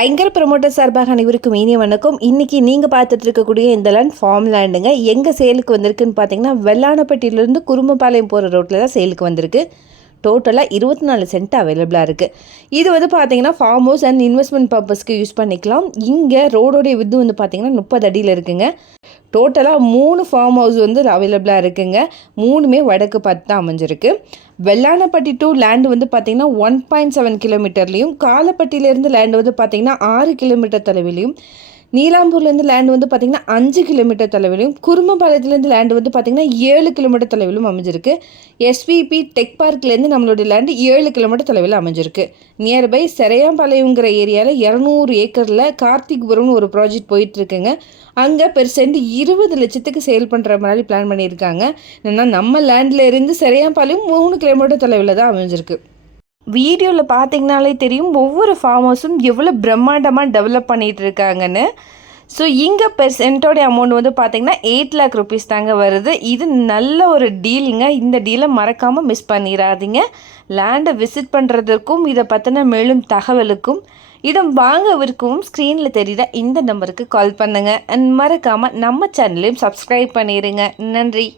ஐங்கர் promoter சார்பாக அனைவருக்கும் இனிய வணக்கம். இன்றைக்கி நீங்கள் பார்த்துட்டு இருக்கக்கூடிய இந்த லேண்ட் ஃபார்ம் லேண்டுங்க. எங்கே சேலுக்கு வந்திருக்குன்னு பார்த்தீங்கன்னா வெள்ளானப்பட்டியிலேருந்து குருமபாளையம் போகிற ரோட்டில் தான் சேலுக்கு வந்திருக்கு. டோட்டலாக 24 சென்ட் அவைலபிளாக இருக்குது. இது வந்து பார்த்தீங்கன்னா ஃபார்ம் ஹவுஸ் அண்ட் இன்வெஸ்ட்மெண்ட் பர்பஸ்க்கு யூஸ் பண்ணிக்கலாம். இங்கே ரோடோடைய வித்து வந்து பார்த்தீங்கன்னா 30 அடியில் இருக்குங்க. டோட்டலாக 3 ஃபார்ம் ஹவுஸ் வந்து அவைலபிளாக இருக்குங்க. 3மே வடக்கு பார்த்து தான் அமைஞ்சிருக்கு. வெள்ளானப்பட்டி டு லேண்டு வந்து பார்த்திங்கன்னா 1.7 கிலோமீட்டர்லேயும், காலப்பட்டியிலேருந்து லேண்டு வந்து பார்த்திங்கன்னா 6 கிலோமீட்டர் தொலைவிலையும், நீலாம்பூர்லேருந்து லேண்டு வந்து பார்த்திங்கன்னா 5 கிலோமீட்டர் தொலைவிலையும், குருமபாளையத்துலேருந்து லேண்டு வந்து பார்த்திங்கன்னா 7 கிலோமீட்டர் தொலைவிலும் அமைஞ்சிருக்கு. எஸ்விபி டெக் பார்க்லேருந்து நம்மளுடைய லேண்டு 7 கிலோமீட்டர் தொலைவில் அமைஞ்சிருக்கு. நியர்பை செரையாம்பாளையங்கிற ஏரியாவில் 200 ஏக்கரில் கார்த்திக்புரம்னு ஒரு ப்ராஜெக்ட் போயிட்டுருக்குங்க. அங்கே பெர் சென்ட் 20 லட்சத்துக்கு சேல் பண்ணுற மாதிரி பிளான் பண்ணியிருக்காங்க. ஏன்னா நம்ம லேண்டில் இருந்து செரையாம்பாளையம் 3 கிலோமீட்டர் தொலைவில் தான் அமைஞ்சிருக்கு. வீடியோவில் பார்த்தீங்கனாலே தெரியும் ஒவ்வொரு ஃபார்ம் ஹவுஸும் எவ்வளோ பிரம்மாண்டமாக டெவலப் பண்ணிகிட்டு இருக்காங்கன்னு. ஸோ இங்கே பெர் சென்ட்டோடைய அமௌண்ட் வந்து பார்த்திங்கன்னா 8 lakh rupees தாங்க வருது. இது நல்ல ஒரு டீலுங்க. இந்த டீலை மறக்காமல் மிஸ் பண்ணிடாதீங்க. லேண்டை விசிட் பண்ணுறதுக்கும் இதை பற்றின மேலும் தகவலுக்கும் இடம் வாங்கவிருக்கவும் ஸ்க்ரீனில் தெரியுற இந்த நம்பருக்கு கால் பண்ணுங்கள். அண்ட் மறக்காமல் நம்ம சேனலையும் சப்ஸ்கிரைப் பண்ணிடுங்க. நன்றி.